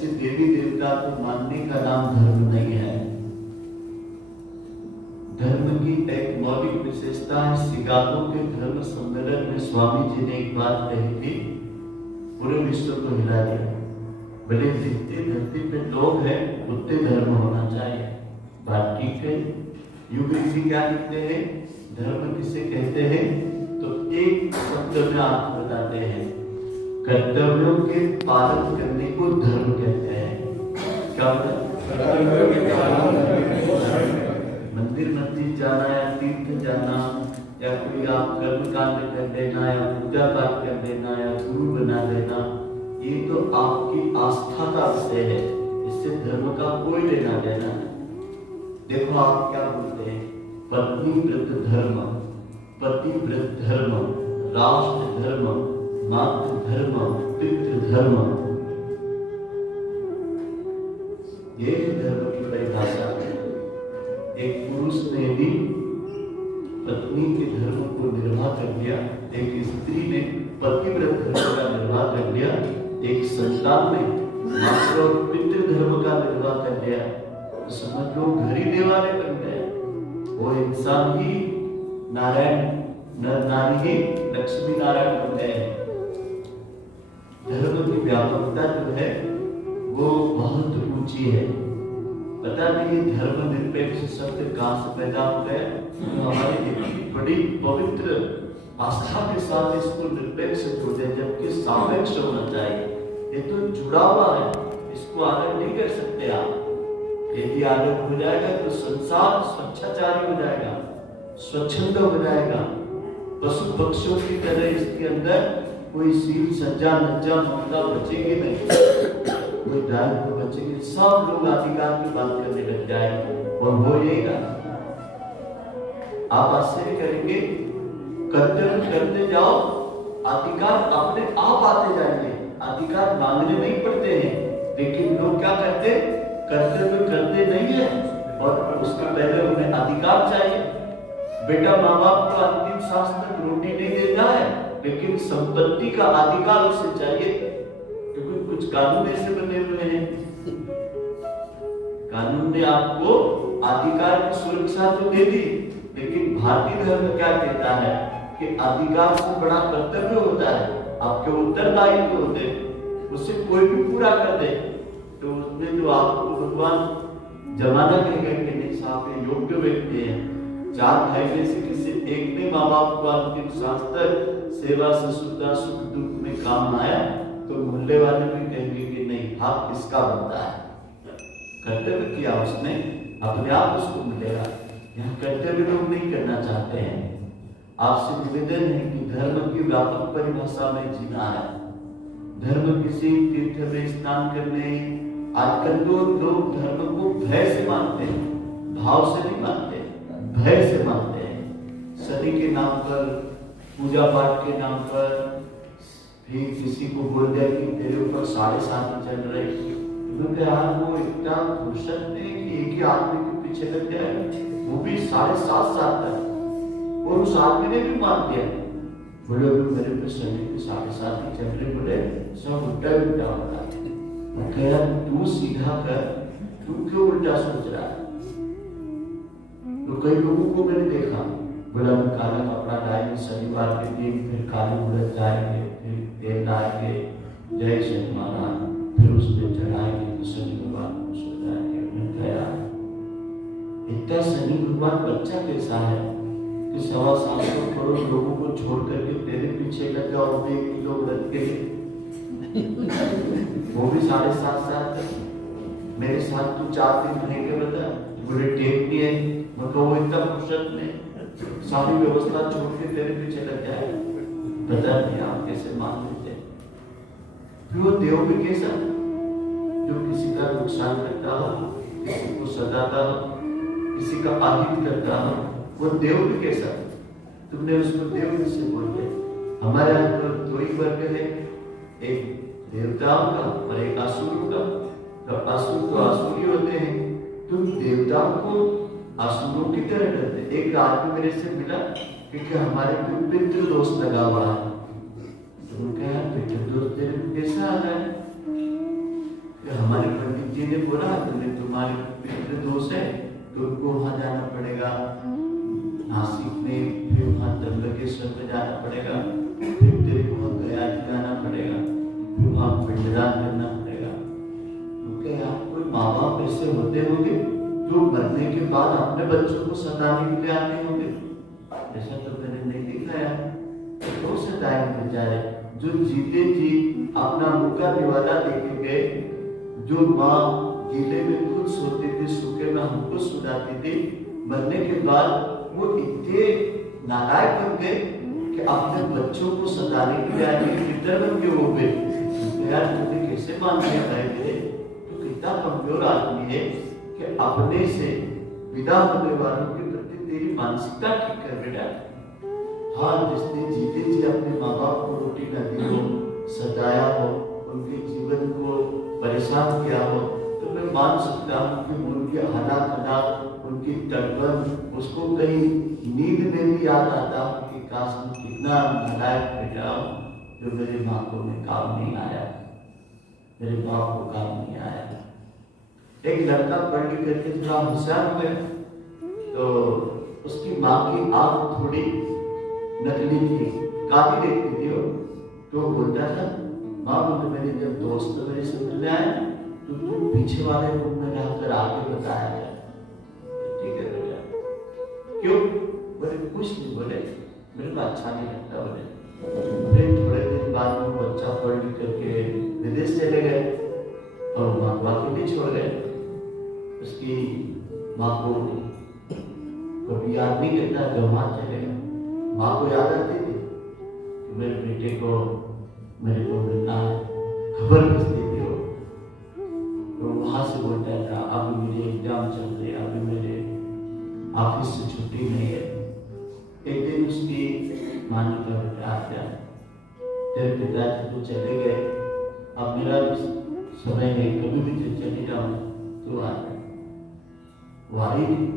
ऐसे देवी देवता को मानने का नाम धर्म नहीं है। धर्म की एक मौलिक विशेषता है। शिकागो के धर्म सम्मेलन में स्वामी जी ने एक बात कही थी, पूरे विश्व को हिला दिया। भले जितने धरती पे लोग हैं उतने धर्म होना चाहिए, बात ठीक है। युग ऋषि क्या लिखते हैं, धर्म किसे कहते हैं, तो एक शब्द में आप बताते हैं, कर्तव्यों के पालन करने को धर्म कहते हैं। क्या मंदिर मस्जिद जाना या तीर्थ जाना या कोई आप कर्म कांड कर देना या पूजा पाठ कर देना या गुरु बना देना, ये तो आपकी आस्था का विषय है, इससे धर्म का कोई लेना देना नहीं। देखो आप क्या बोलते हैं, पत्नी व्रत धर्म, पति व्रत धर्म, राष्ट्र धर्म, मातृ धर्म, पितृ धर्म, ये धर्म की परिभाषा है। एक पुरुष ने भी पत्नी के धर्म को निर्वाह कर लिया, एक स्त्री ने पतिव्रत धर्म का निर्वाह कर लिया, एक संतान ने मातृ और पितृ धर्म का निर्वाह कर लिया, तो समझ लो घर ही देवालय बन गए। वो इंसान ही नारायण, नारी ही लक्ष्मी नारायण बन गए हैं। धर्म की व्यापकता जो है वो बहुत ऊंची है। पता नहीं धर्म निरपेक्ष शब्द कहां से पैदा हो गया, तो हमारी इतनी बड़ी पवित्र आस्था के साथ इसको निरपेक्ष जोड़े, जबकि सापेक्ष होना चाहिए। ये तो जुड़ा हुआ है, इसको अलग नहीं कर सकते आप। यदि अलग हो जाएगा तो संसार स्वच्छाचारी हो जाएगा, स्वच्छंद हो जाएगा, पशु पक्षियों की तरह इसके अंदर कोई सील सज्जा नज्जा ममता बचेगी नहीं, कोई दायित्व बचेगी। सब लोग अधिकार की बात करने लग जाएंगे और हो जाएगा। आप आश्चर्य करेंगे, कर्तव्य करते जाओ, अधिकार अपने आप आते जाएंगे। अधिकार मांगने नहीं पड़ते हैं, लेकिन लोग क्या करते, कर्तव्य करते नहीं है और उसके पहले उन्हें अधिकार चाहिए। बेटा माँ बाप को अंतिम सांस तक रोटी नहीं देता है, लेकिन संपत्ति का अधिकार उसे चाहिए, क्योंकि कुछ कानून ऐसे बने हुए हैं। कानून ने आपको अधिकार की सुरक्षा तो दे दी, लेकिन भारतीय धर्म क्या कहता है कि अधिकार से बड़ा कर्तव्य होता है, आपके उत्तरदायित्व होते हैं, उसे कोई भी पूरा कर दे तो उसमें जो आपको भगवान जमाना कहेगा कि नहीं साहब ये योग्य व्यक्ति है। चार भाई में से किसी एक ने माँ बाप को अंतिम सांस तक सेवा ससुरता सुख दुख में काम आया, तो मोहल्ले वाले भी कहेंगे कि नहीं हक इसका बनता है, कर्तव्य किया उसने, अपने आप उसको मिलेगा। यहाँ कर्तव्य लोग नहीं करना चाहते हैं। आपसे निवेदन है कि धर्म की व्यापक परिभाषा में जीना है। धर्म किसी तीर्थ में स्नान करने, आजकल तो लोग धर्म को भय से मानते हैं, भाव से नहीं मानते, भय से मानते हैं। शनि के नाम पर, पूजा पाठ के नाम पर, फिर किसी को बोल दिया कि तेरे ऊपर 7.5 चल रहे, तो यार वो इतना फुर्सत नहीं कि एक ही आदमी के पीछे लग जाए, वो भी 7.5 साल तक, और उस आदमी ने भी मान दिया, बोले मेरे पे शनि के 7.5 चल रहे, बोले सब उल्टा उल्टा होता है। कह तू सीधा कर, तू क्यों उल्टा सोच रहा है। तो कई लोगों को मैंने देखा, बोला मैं काला कपड़ा डालेंगे शनिवार के दिन, फिर काली उड़द जाएंगे, फिर तेल लाएंगे, जय शनि महाराज, फिर उस पर चढ़ाएंगे तो शनि भगवान खुश हो जाएंगे। मैं कह रहा इतना शनि भगवान बच्चा कैसा है कि 725 करोड़ लोगों को छोड़ करके तेरे पीछे लग जाओ, 1 किलो उड़द के लिए, वो भी 7.5 साल तक मेरे साथ तू 4 दिन रह के बता, बोले टेक नहीं है, मतलब वो इतना फुर्सत में सारी व्यवस्था छोड़ के तेरे पीछे लग जाए, पता नहीं आप कैसे मान लेते। फिर वो देव भी कैसा, जो किसी का नुकसान करता हो, किसी को सताता हो, किसी का आहित करता हो, वो देव भी कैसा, तुमने उसको देव कैसे बोल दिया। हमारे यहाँ तो 2 ही वर्ग है, एक देवताओं का और एक असुरों का। तो असुर तो असुरी होते हैं, तुम देवताओं को असुरों की तरह करते। एक आदमी मेरे से मिला क्योंकि हमारे कोई पितृ दोष लगा हुआ है, तो उनका पितृ दोष तेरे कैसा आ रहा है, हमारे ने बोला तुमने तुम्हारे पितृ दोष है, तुमको वहां जाना पड़ेगा, नासिक में, फिर वहां त्र्यंबकेश्वर में जाना पड़ेगा, फिर तेरे को गया जाना पड़ेगा, फिर वहां पिंडदान करना पड़ेगा। तो क्या कोई माँ बाप ऐसे होते होंगे जो मरने के बाद अपने बच्चों को सताने के लिए आते होंगे? ऐसा तो मैंने नहीं देखा है। तो सताएंगे बेचारे जो जीते जी अपना मुका निवाला देके गए, जो माँ गीले में खुद सोते थे, सूखे में हमको सुलाती थी, मरने के बाद वो इतने नालायक बन गए कि अपने बच्चों को सताने के लिए आने के पितर बन के हो गए। यार तुमने कैसे मान लिया भाई मेरे? तो कितना कमजोर आदमी है कि अपने से विदा होने वालों के प्रति तेरी मानसिकता ठीक कर बेटा। हाँ, जिसने जीते जी अपने माँ बाप को रोटी न दी हो, सताया हो, उनके जीवन को परेशान किया हो, तो मैं मान सकता हूँ कि उनके हालात, उनकी तड़पन, उसको कहीं नींद में भी याद आता कि काश मैं कितना नालायक बेटा हूँ जो मेरे माँ को में काम नहीं आया, मेरे बाप को काम नहीं आया। एक लड़का पढ़ लिख करके थोड़ा होशियार हुआ, तो उसकी माँ की आंख थोड़ी नकली थी, काली देखती थी वो। तो बोलता था, माँ मुझे मेरे जब दोस्त मेरे से मिलने आए तो तू पीछे वाले रूम में रहकर आगे बताया जाए। ठीक है बेटा। क्यों? बोले कुछ नहीं, बोले मेरे को अच्छा नहीं लगता। बोले फिर थोड़े दिन बाद में बच्चा पढ़ लिख करके विदेश चले गए और माँ बाप को भी छोड़ गए। उसकी माँ को कभी याद नहीं करता, जब वहां चले गए माँ को याद आती थी कि मेरे बेटे को मेरे को मिलना है, खबर भेजती थी वो। तो वहां से बोलता था, अभी मेरे एग्जाम चल रहे, अभी मेरे ऑफिस से छुट्टी नहीं है। एक दिन उसकी माँ ने कहा, बेटा आ जा, तेरे पिताजी तो चले गए, अब मेरा समय है, कभी भी चले जाऊँ तो आ जाए। वो आई नहीं,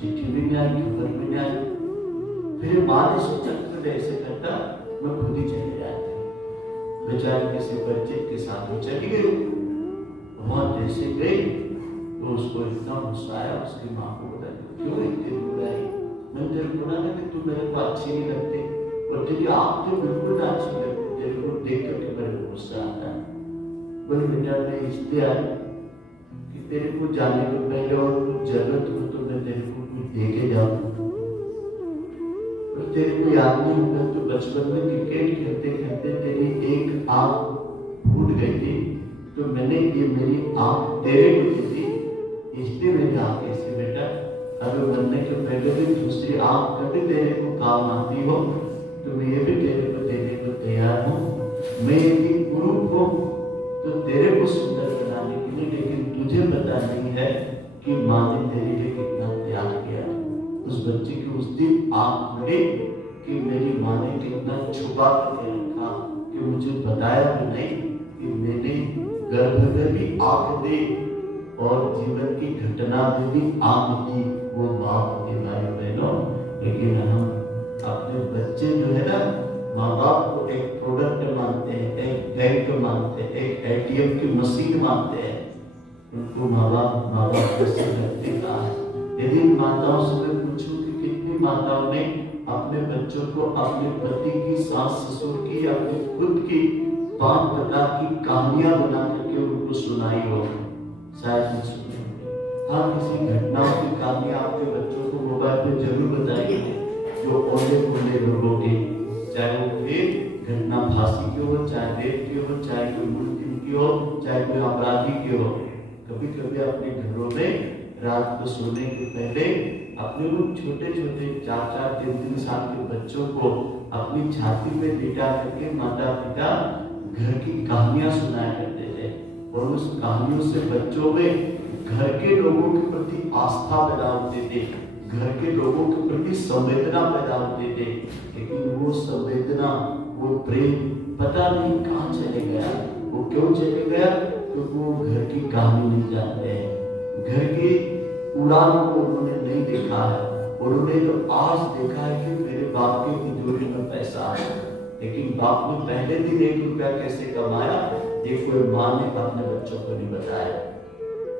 चिट्ठी भी नहीं आई, खबर भी नहीं आई। फिर माँ ने सोचा कि ऐसे करता मैं खुद ही चले जाती। बेचारे किसी परिचित के साथ वो चली गई। वहां जैसे गई तो उसको इतना गुस्सा आया, उसकी माँ को बोला, क्यों इतनी दूर आई? मैं तेरे को बोला ना कि तू मेरे को अच्छी नहीं लगती, और तेरी आँख तो बिल्कुल ना अच्छी लगती, तेरे को देख करके मेरे को गुस्सा आता है। बोले बेटा मैं इसलिए आई कि तेरे को जाने के पहले और कुछ जरूरत हो तो मैं तेरे को कुछ दे के जाऊँ। तेरे को याद नहीं होगा तो बचपन में क्रिकेट खेलते खेलते तेरी एक आंख फूट गई थी, तो मैंने ये मेरी आंख तेरे को दी थी, इसलिए मेरी आंख ऐसी बेटा। अगर मरने के पहले भी दूसरी आंख कभी तेरे को काम आती हो तो मैं ये भी तेरे को देने को तैयार हूँ। मैं यदि कुरूप हूँ तो तेरे को सुंदर बनाने के लिए, लेकिन तुझे पता नहीं है कि माँ ने तेरे लिए कितना त्याग किया। उस बच्चे की उस दिन आंख खुली कि मेरी माँ ने कितना छुपा करके रखा कि मुझे बताया भी नहीं कि मैंने गर्भ में भी आंख दी और जीवन की घटना में भी आंख दी। वो माँ होती भाई बहनों। लेकिन हम अपने बच्चे जो है ना, माँ बाप को एक प्रोडक्ट मानते हैं, एक बैंक मानते हैं, एक ATM की मशीन मानते हैं। उनको माँ बाप कैसे करते कहा है। यदि माताओं से मैं पूछूं कि कितनी माताओं ने अपने बच्चों को अपने पति की, सास ससुर की, अपने खुद की 5 प्रकार की कहानियां बना करके उनको सुनाई हो, शायद नहीं सुनी होगी। हाँ, किसी घटनाओं की कहानी आपके बच्चों को मोबाइल पे जरूर बताइए, जो औले बोले लोगों के, चाहे वो फिर घटना फांसी की हो, चाहे रेप की हो, चाहे कोई मुस्लिम की हो, चाहे कोई अपराधी की हो। कभी कभी अपने घरों में रात को सोने के पहले अपने उन छोटे छोटे 4-4, 3-3 साल के बच्चों को अपनी छाती में लेटा करके माता पिता घर की कहानियां सुनाया करते थे, और उस कहानियों से बच्चों में घर के लोगों के प्रति आस्था पैदा होते थे, घर के लोगों के प्रति संवेदना पैदा होते थे। लेकिन वो संवेदना, वो प्रेम पता नहीं कहाँ चले गया। वो क्यों चले गया? क्योंकि वो घर की कहानी नहीं जानते हैं, घर की उड़ान को उन्होंने नहीं देखा है। उन्होंने तो आज देखा है कि मेरे बाप के तिजोरी में पैसा आया, लेकिन बाप ने पहले दिन 1 रुपया कैसे कमाया ये कोई माँ ने अपने बच्चों को नहीं बताया।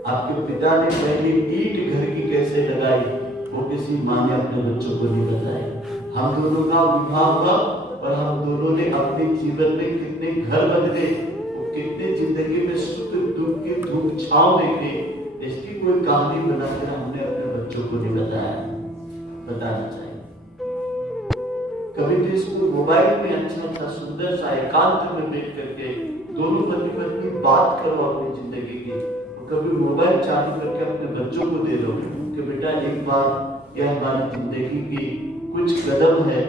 आपके पिता ने पहली ईंट घर की कैसे लगाई वो किसी माँ ने अपने बच्चों को नहीं बताया। हम दोनों का विवाह हुआ और हम दोनों ने अपने जीवन में कितने घर बदले, कितने जिंदगी में सुख दुख की धूप छांव देखे, इसकी कोई कहानी बनाकर हमने अपने बच्चों को नहीं बताना चाहिए। कभी भी इसको मोबाइल में अच्छा सुंदर सा एकांत में बैठ करके दोनों पति पत्नी बात करो अपनी जिंदगी की। कभी मोबाइल चालू करके अपने बच्चों को दे दो कि बेटा एक बार यह हमारी जिंदगी की कुछ कदम है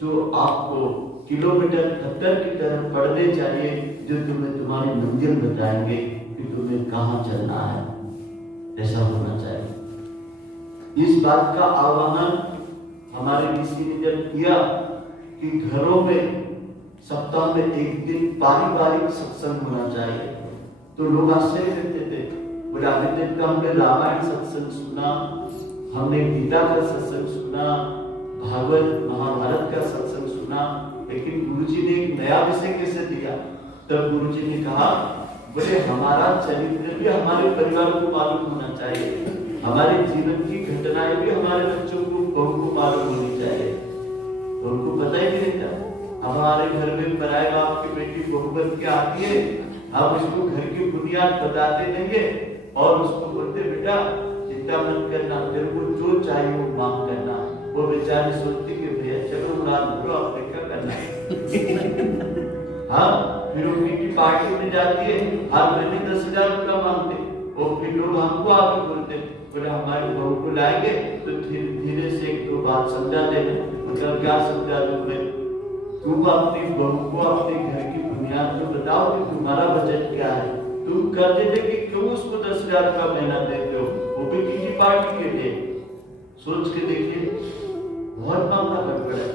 जो आपको किलोमीटर खतर की तरफ बढ़ने चाहिए, जो तुम्हें तुम्हारी मंजिल बताएंगे कि तुम्हें कहाँ चलना है। ऐसा होना चाहिए। इस बात का आह्वान हमारे ऋषि ने जब किया कि घरों में सप्ताह में एक दिन पारिवारिक सत्संग होना चाहिए, तो लोग आश्चर्य करते थे। बोले अभी तक तो हमने रामायण सत्संग सुना, हमने गीता का सत्संग सुना, भागवत महाभारत का सत्संग सुना, लेकिन गुरुजी ने एक नया विषय कैसे दिया? तब गुरुजी ने कहा बोले हमारा चरित्र भी हमारे परिवार को मालूम होना चाहिए, हमारे जीवन की घटनाएं भी हमारे बच्चों को बहू को मालूम होनी चाहिए। तो उनको पता ही नहीं था। हमारे घर में पराए बाप की बेटी बहू बन के आती है, हम उसको घर की बुनियाद बताते देंगे और उसको बोलते बेटा चिंता मत करना, तेरे को जो चाहिए वो मांग करना। वो बेचारी सोचती कि भैया चलो उड़ा दो, आपने क्या करना है। हाँ, फिर वो किटी पार्टी में जाती है, हर महीने 10,000 रुपया मांगते, और फिर लोग हमको आके बोलते बोले हमारे बहू को लाएंगे तो धीरे से एक दो बात समझा देना। मतलब क्या समझा दूं मैं? तुम अपनी बहू को अपने घर की बुनियाद में बताओ कि तुम्हारा बजट क्या है, तुम कर्जे देके क्यों उसको 10,000 का महीना देते हो, वो भी किसी पार्टी के लिए। सोच के देखिए, बहुत मामला गड़बड़ है।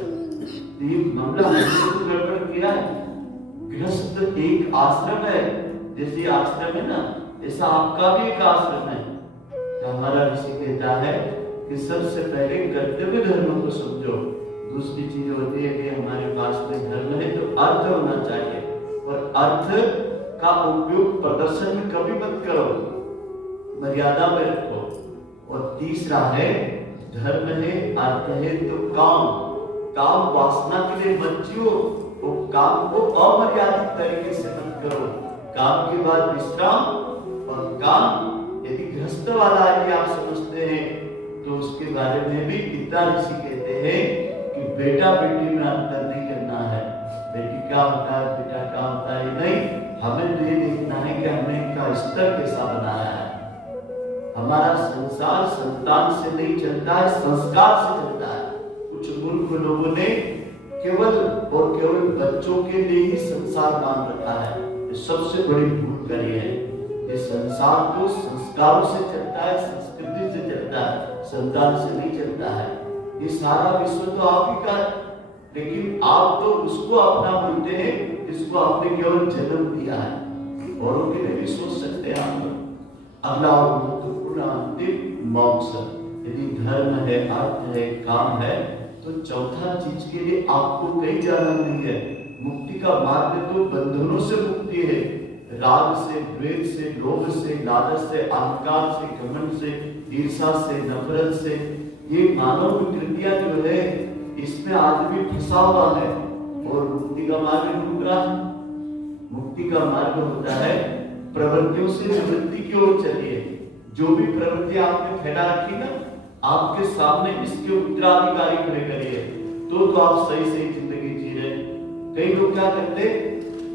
ये मामला हमने गड़बड़ किया है। गृहस्थ एक आश्रम है, जैसे आश्रम है ना, ऐसा आपका भी एक आश्रम है। तो हमारा ऋषि कहता है कि सबसे पहले कर्तव्य धर्म को समझो, दूसरी चीज होती है कि हमारे पास में धर्म है तो अर्थ होना चाहिए, और अर्थ का उपयोग प्रदर्शन में कभी मत करो, मर्यादा में रखो। और तीसरा है धर्म है अर्थ है तो काम वासना के लिए मत जियो, वो काम को अमर्यादित तरीके से मत करो। काम के बाद विश्राम, और काम यदि गृहस्थ वाला है आप समझते हैं तो उसके बारे में भी पिता ऋषि कहते हैं कि बेटा बेटी में अंतर नहीं करना है। बेटी क्या होता है, बेटा क्या होता है, नहीं, हमें तो ये देखना है कि हमने इनका स्तर कैसा बनाया है। हमारा संसार संतान से नहीं चलता है, संस्कार से चलता है। कुछ मूर्ख लोगों ने केवल और केवल बच्चों के लिए ही संसार मान रखा है। सबसे बड़ी भूल करी है। ये संसार तो संस्कारों से चलता है, संस्कृति से चलता है, संतान से नहीं चलता है। ये सारा विश्व तो आप ही का है, लेकिन आप तो उसको अपना बोलते हैं जिसको आपने केवल जन्म दिया है। औरों के लिए भी सोच सकते हैं आप। अगला और महत्वपूर्ण अंतिम मोक्ष। यदि धर्म है, अर्थ है, काम है, तो चौथा चीज के लिए आपको कहीं जाना नहीं है। मुक्ति का मार्ग तो बंधनों से मुक्ति है, राग से, द्वेष से, लोभ से, लालच से, अहंकार से, घमंड से, ईर्ष्या से, नफरत से। ये मानव विकृतियां जो है इसमें आदमी फंसा हुआ है और मुक्ति का मार्ग ढूंढ रहा है। मुक्ति का मार्ग होता है प्रवृत्तियों से निवृत्ति की ओर चलिए। जो भी प्रवृत्ति आपने फैला रखी ना, आपके सामने इसके उत्तराधिकारी खड़े करिए, तो आप सही सही जिंदगी जी रहे। कई लोग क्या करते,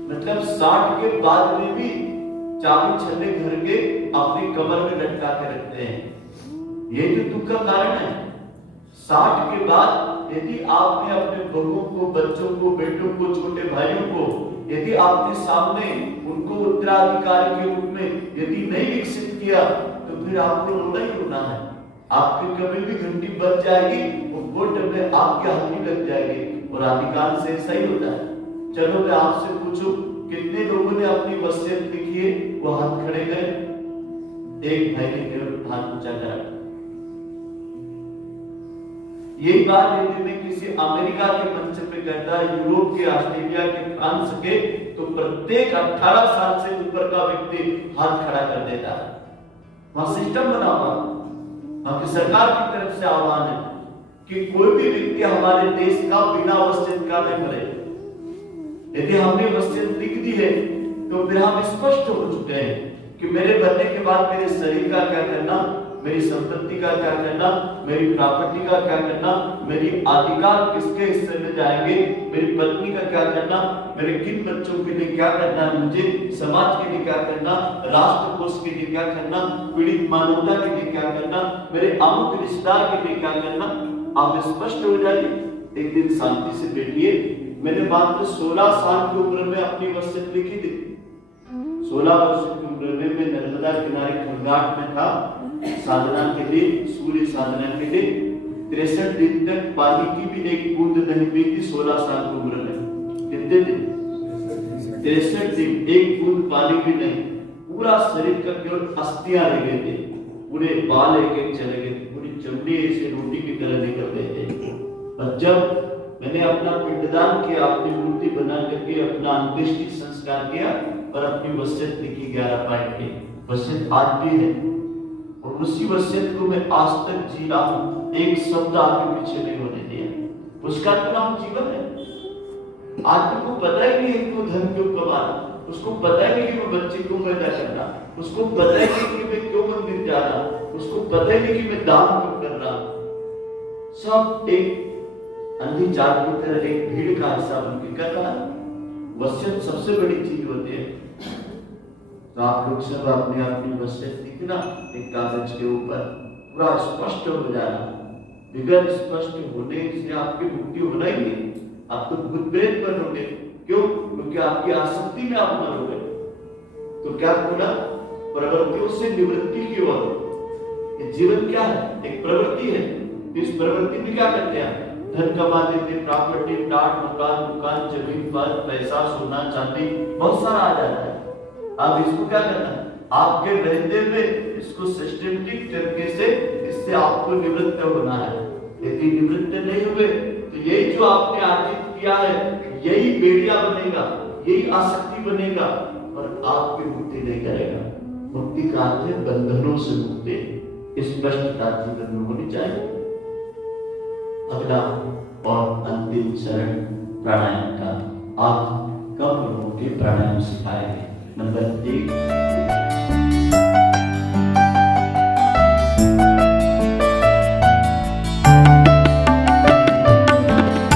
मतलब 60 के बाद में भी चाबी छल्ले घर के अपनी कमर में लटका के रखते हैं। ये तो दुख का कारण है। 60 के बाद यदि आपने अपने बहुओं को, बच्चों को, बेटों को, छोटे भाइयों को यदि आपने सामने उनको उत्तराधिकारी के रूप में यदि नहीं विकसित किया, तो फिर आपको रोना ही रोना है। आपकी कभी भी घंटी बज जाएगी, वो में आपके हाथ ही लग जाएगी। और आदिकाल से ऐसा ही होता है। चलो मैं आपसे पूछूं, कितने लोगों ने अपनी वसीयत लिखी है? वो हाथ खड़े करें। एक भाई ने केवल हाथ ऊंचा करा। यही बात यदि मैं किसी अमेरिका के मंच पे करता, यूरोप के, ऑस्ट्रेलिया के, फ्रांस के, तो प्रत्येक 18 साल से ऊपर का व्यक्ति हाथ खड़ा कर देता है। वहां सिस्टम बना हुआ, वहां की सरकार की तरफ से आह्वान है कि कोई भी व्यक्ति हमारे देश का बिना वसीयत का नहीं मरे। यदि हमने वसीयत लिख दी है तो फिर हम स्पष्ट हो चुके हैं कि मेरे मरने के बाद मेरे शरीर का क्या करना, मेरी संपत्ति का क्या करना, मेरी प्रॉपर्टी का क्या करना, मेरी अधिकार किसके हिस्से में जाएंगे, मेरी पत्नी का क्या करना, मेरे किन बच्चों के लिए क्या करना है, मुझे समाज के लिए क्या करना, राष्ट्र कोष के लिए क्या करना, पीड़ित मानवता के लिए क्या करना, मेरे अमुक रिश्तेदार के लिए क्या करना। आप स्पष्ट हो जाइए, एक दिन शांति से बैठिए। मैंने मात्र 16 साल की उम्र में अपनी वसीयत लिखी थी। 16 वर्ष की उम्र में मैं नर्मदा किनारे खंगाट में था, साधना के लिए, सूर्य साधना के लिए। 63 दिन तक पानी की भी एक बूंद नहीं पी थी 16 साल की उम्र में। कितने दिन? 63 दिन, एक बूंद पानी भी नहीं। पूरा शरीर का केवल अस्थियां रह गए थे, पूरे बाल एक एक चले गए थे, पूरी चमड़ी ऐसे रोटी की तरह निकल रहे थे। और जब मैंने अपना पिंडदान किया, अपनी मूर्ति बना करके अपना अंत्येष्टि संस्कार किया और अपनी वसीयत लिखी 11 पॉइंट की। वसीयत आज भी है और उसी वसीयत को मैं आज तक जी रहा हूं, एक शब्द आगे पीछे नहीं होने दिया। उसका तो नाम जीवन है। आदमी को पता ही नहीं है कि वो धन क्यों कमा रहा, उसको पता ही नहीं कि मैं बच्चे को पैदा करना, उसको पता ही नहीं कि मैं क्यों मंदिर जा रहा, उसको पता ही नहीं कि मैं दान क्यों कर रहा। सब एक अंधी चाल की तरह एक भीड़ का हिस्सा बनकर कर रहा है। वसीयत सबसे बड़ी चीज होती है। तो आप लोग सब अपने अपनी वसीयत लिखना एक कागज के ऊपर, पूरा स्पष्ट हो जाना। बिगड़ स्पष्ट होने से आपकी मुक्ति होना ही नहीं, आप तो भूत प्रेत बनोगे। क्यों? क्योंकि आपकी आसक्ति में आप मरोगे। तो क्या बोला? प्रवृत्तियों से निवृत्ति की ओर। ये जीवन क्या है? एक प्रवृत्ति है। इस प्रवृत्ति में क्या करते हैं? धन कमा देते, प्रॉपर्टी, प्लाट, मकान, दुकान, जमीन पर पैसा, सोना, चांदी बहुत सारा आ जाता है। अब इसको क्या करना है? आपके रहते हुए इसको सिस्टमेटिक तरीके से इससे आपको निवृत्त होना है। यदि निवृत्त नहीं हुए तो यही जो आपने अर्जित किया है यही बेड़िया बनेगा, यही आसक्ति बनेगा और आपकी मुक्ति नहीं करेगा। मुक्ति का अर्थ है बंधनों से मुक्ति। स्पष्टता जीवन में होनी चाहिए। अगला और अंतिम चरण प्राणायाम का। आप कब लोगों के प्राणायाम सिखाएंगे? नंबर 1